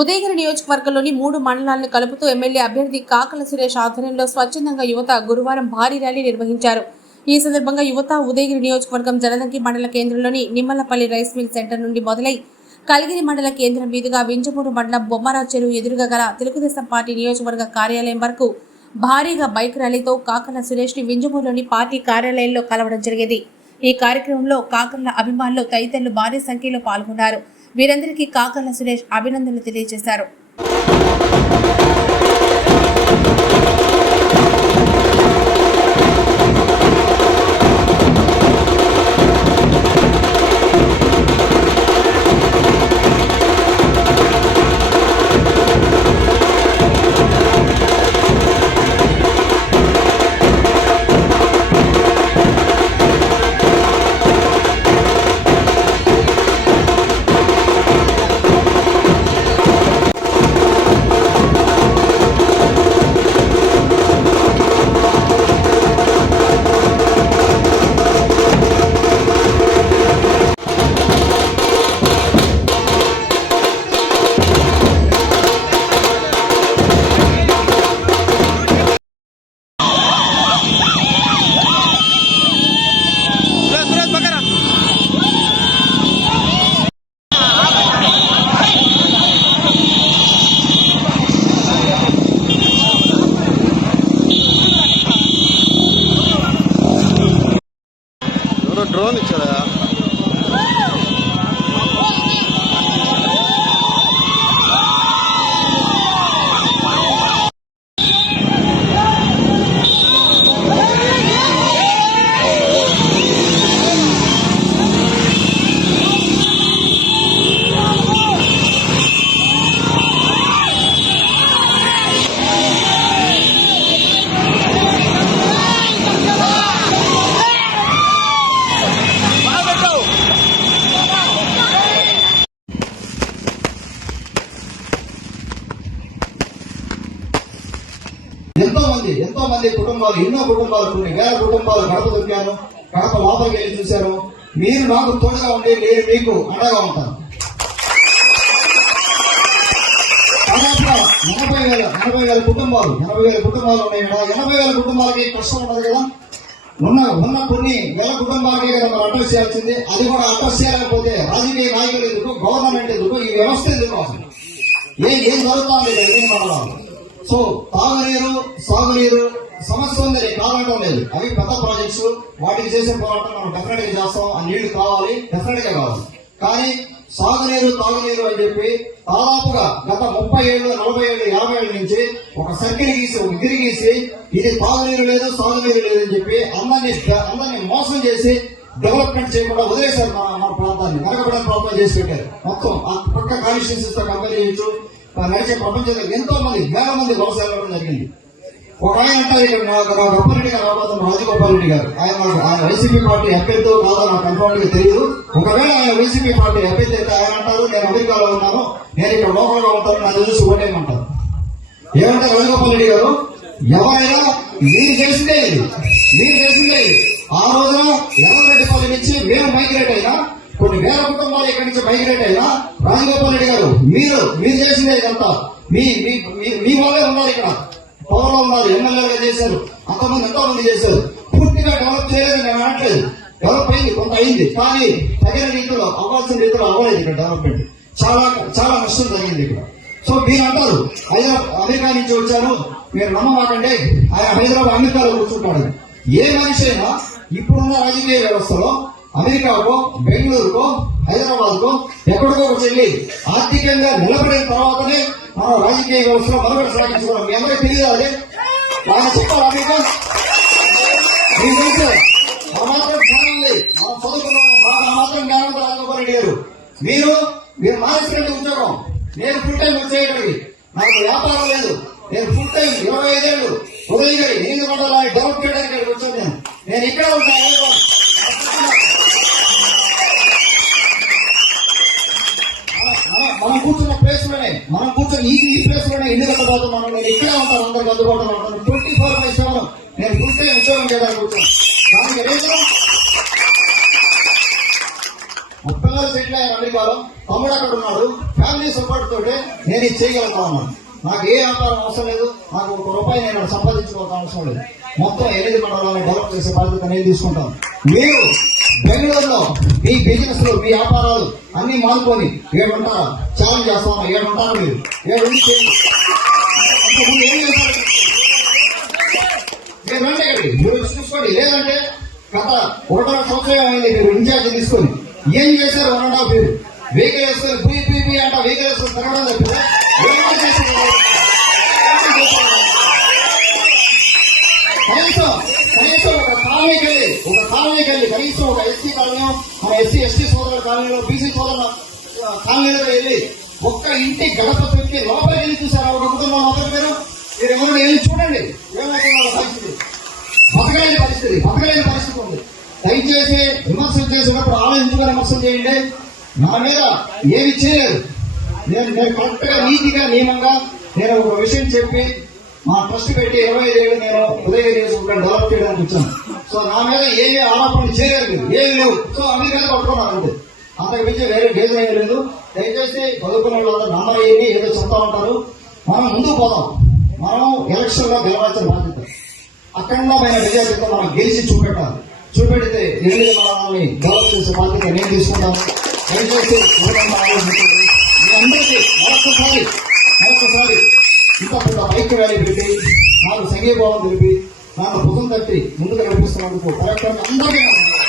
ఉదయగిరి నియోజకవర్గంలోని మూడు మండలాలను కలుపుతూ ఎమ్మెల్యే అభ్యర్థి కాకల సురేష్ ఆధ్వర్యంలో స్వచ్ఛందంగా యువత గురువారం భారీ ర్యాలీ నిర్వహించారు. ఈ సందర్భంగా యువత ఉదయగిరి నియోజకవర్గం జలదంకి మండల కేంద్రంలోని నిమ్మలపల్లి రైస్ మిల్ సెంటర్ నుండి మొదలై కలిగిరి మండల కేంద్రం మీదుగా వింజమూరు మండలం బొమ్మరా చెరువు ఎదురుగా గల తెలుగుదేశం పార్టీ నియోజకవర్గ కార్యాలయం వరకు భారీగా బైక్ ర్యాలీతో కాకల సురేష్ని వింజమూరులోని పార్టీ కార్యాలయంలో కలవడం జరిగేది. ఈ కార్యక్రమంలో కాకర్ల అభిమానులు తదితరులు భారీ సంఖ్యలో పాల్గొన్నారు. వీరందరికీ కాకర్ల సురేష్ అభినందనలు తెలియజేశారు. ఎంతో మంది ఎంతో మంది కుటుంబాలు ఎన్నో కుటుంబాలు కొన్ని వేల కుటుంబాలు గడప దొరికాను గడప లోపలికి వెళ్ళి చూశాను మీరు నాకు తోడుగా ఉండి నేను మీకు అండగా ఉంటాను. ఎనభై వేల ఎనభై వేల కుటుంబాలు ఎనభై వేల కుటుంబాలు ఉన్నాయి కదా. ఎనభై వేల కుటుంబాలకి కష్టం ఉన్నది కదా. ఉన్న ఉన్న కొన్ని వేల కుటుంబాలకి కదా మనం అడ్రస్ చేయాల్సింది. అది కూడా అడ్రస్ చేయలేకపోతే రాజకీయ నాయకులు ఎందుకు గవర్నమెంట్ ఎందుకు ఈ వ్యవస్థ ఎందుకు అసలు? ఏం ఏం జరుగుతుంది? సో తాగునీరు సాగునీరు సమస్య ఉంది కావడం లేదు. అవి పెద్ద ప్రాజెక్ట్స్ వాటికి చేసే పోరాటం మనం డెఫినెట్గా చేస్తాం. ఆ నీళ్ళు కావాలి డెఫినెట్గా కావాలి. కానీ సాగునీరు తాగునీరు అని చెప్పి దాదాపుగా గత ముప్పై ఏళ్ళు నలభై ఏళ్ళు యాభై ఏళ్ళ నుంచి ఒక సర్కిల్ గీసి ఒక గిరి గీసి ఇది తాగునీరు లేదు సాగునీరు లేదు అని చెప్పి అందరినీ అందరినీ మోసం చేసి డెవలప్మెంట్ చేయకుండా వదిలేశారు మన మన ప్రాంతాన్ని. వెనకబడిన ప్రాంతం చేసి పెట్టారు. మొత్తం ఆ పక్క కాన్స్టిట్యూన్సీస్తో కంపేర్ చేయొచ్చు. నడిచే ప్రపంచంలో ఎంతో మంది వేల మంది వలస జరిగింది. ఒక ఆయన అంటారు ఇక్కడ నాకు నాకు రెడ్డి గారు రాబోతున్న రాజగోపాల్ రెడ్డి గారు. ఆయన ఆయన వైసీపీ పార్టీ అభ్యర్థి కాదో నాకు కన్ఫర్మ్గా తెలియదు ఒకవేళ ఆయన వైసీపీ పార్టీ అభ్యర్థి అయితే ఆయన అంటారు నేను అమెరికాలో ఉన్నాను నేను ఇక్కడ లోకల్గా ఉంటాను తెలుసు చూసి ఓటేయమంటారు ఏమంటారు రాజగోపాల్ రెడ్డి గారు ఎవరైనా మీరు చేసిందే మీరు చేసిందే ఆ రోజున ఎర్రరెడ్డిపల్లి నుంచి మేము మైగ్రేట్ అయినా కొన్ని వేల కుటుంబాలు ఇక్కడి నుంచి మైగ్రేట్ అయినా రాజగోపాల్ రెడ్డి గారు మీరు మీరు చేసిందే ఇదంతా. మీ మీ మీ- మీ వాళ్ళే ఉన్నారు ఇక్కడ. పవర్ ఉన్నారు ఎమ్మెల్యేగా చేశారు. అంతమంది ఎంతో మంది చేశారు. పూర్తిగా డెవలప్ చేయలేదు నేను అనట్లేదు. డెవలప్ అయింది కొంత అయింది. కానీ తగిన రీతిలో అవ్వాల్సిన రీతిలో అవ్వలేదు ఇక్కడ డెవలప్మెంట్ చాలా చాలా నష్టం జరిగింది ఇక్కడ. సో మీరు అంటారు హైదరాబాద్ అమెరికా నుంచి వచ్చారు. మీరు నమ్మమాకండి. ఆయన హైదరాబాద్ అమెరికాలో కూర్చుంటాడు. ఏ మనిషి అయినా ఇప్పుడున్న రాజకీయ వ్యవస్థలో అమెరికాకో బెంగళూరుకో హైదరాబాద్ కో ఎక్కడికో చెల్లి ఆర్థికంగా నిలబడిన తర్వాతనే మన రాజకీయ వ్యవస్థలో మనుగడ సాగించుకోవడం మీ అందరికీ తెలియాలి అదే? చెప్పాలి మీకు? మీకు తెలుసు? ఆ మాత్రం జ్ఞానం ఉంది మనం చదువుకున్నాం. మాకు మాత్రం జ్ఞానం రాజగోపాల్ రెడ్డి గారు మీరు మీరు మానేసినట్టు ఉద్యోగం. నేను ఫుల్ టైం వచ్చేయగలిగి నాకు వ్యాపారం లేదు. నేను ఫుల్ టైం ఇరవై ఐదేళ్ళు ఉదయం ఎనిమిది వందల డెవలప్ చేయడానికి వచ్చాను నేను. నేను ఇక్కడ ఉంటాను మన- మనం కూర్చున్న ప్లేస్లోనే మనం ఈ ఈ ప్లేస్ ఎన్ని ఎన్నికల తర్వాత మనం నేను ఇక్కడే ఉంటాను అందరు అందుబాటులో ఉంటాను ట్వంటీ ఫోర్ బై సెవెన్ నేను ఫుల్ టైం ఉద్యోగం చేయడానికి కూర్చోను దానికి రీజన్ మా సెటిల్ అయ్యారు అమెరికాలో తమ్ముడు అక్కడ ఉన్నాడు. ఫ్యామిలీ సపోర్ట్ తోటి నేను ఇది చేయగలుగుతాను నాకు ఏ వ్యాపారం అవసరం లేదు. నాకు ఒక రూపాయి నేను సంపాదించుకోవాల్సిన అవసరం లేదు. మొత్తం ఎనిమిది మండలాలను డెవలప్ చేసే బాధ్యత నేను తీసుకుంటాను. మీరు బెంగళూరులో మీ బిజినెస్ మీ వ్యాపారాలు అన్ని మానుకొని ఏడుంటారా ఛాలెంజ్ చేస్తాను ఏడుంటారు మీరు? ఏడు ఏం చేశారు? మీరు రండి ఇక్కడికి. మీరు చూసుకోండి. లేదంటే గత ఒకటో సంవత్సరం అయింది మీరు ఇన్ఛార్జ్ తీసుకొని. ఏం చేశారు one and half year? Vehicle వేసుకొని పీ పీ పీ అంట వెహికల్ వేసుకొని తిరగడం తప్పితే ఏమీ చేశారు? కనీసం ఒక కాలనీకి వెళ్ళి ఒక కాలనీకి వెళ్ళి కనీసం ఒక ఎస్సీ కాలనీ మన ఎస్సీ ఎస్టీ సోదరుల కాలనీలో బీసీ సోదరుల కాలనీలో వెళ్ళి ఒక్క ఇంటి గడప పెట్టి లోపలికి వెళ్ళి చూసారా ఒక కుటుంబం లోపలికి మీరు మీరు ఎవరు వెళ్ళి చూడండి. ఏమవుతుంది పరిస్థితి? బతకలేని పరిస్థితి బతకలేని పరిస్థితి ఉంది. దయచేసి విమర్శలు చేసినప్పుడు ఆలోచించుకుని విమర్శలు చేయండి? నా మీద ఏమి చేయలేదు. నేను నేను కరెక్ట్గా నీతిగా నియమంగా నేను ఒక విషయం చెప్పి మా ట్రస్ట్ పెట్టి ఇరవై ఐదు నేను ఉదయగిరి నియోజకవర్గం డెవలప్ చేయడానికి వచ్చాను. సో నా మీద ఏమి ఆరోపణలు చేయలేదు. ఏమి లేవు. సో అమెరికా పట్టుకున్నాను అంతే. అంతకు మించి వేరే గేజ్ అయ్యలేదు దయచేసి చదువుకున్న వాళ్ళు నంబర్ అయ్యి ఏదో చెప్తా ఉంటారు. మనం ముందుకు పోదాం. మనం ఎలక్షన్లో గెలవాల్సిన బాధ్యత. అఖండమైన విజయాలతో మనం గెలిచి చూపెట్టాలి. చూపెడితే ఎనిమిది మనల్ని డెవలప్ చేసే బాధ్యత నేను తీసుకుంటాను. దయచేసి మీ అందరికీ మరొకసారి మరొకసారి ఇంత పెద్ద బైక్ ర్యాలీ పెట్టి నాకు సంఘీభావం తెలిపి నాకు భుజం తట్టి ముందుకు నడిపిస్తున్నందుకు కలెక్టర్ అందరికీ నా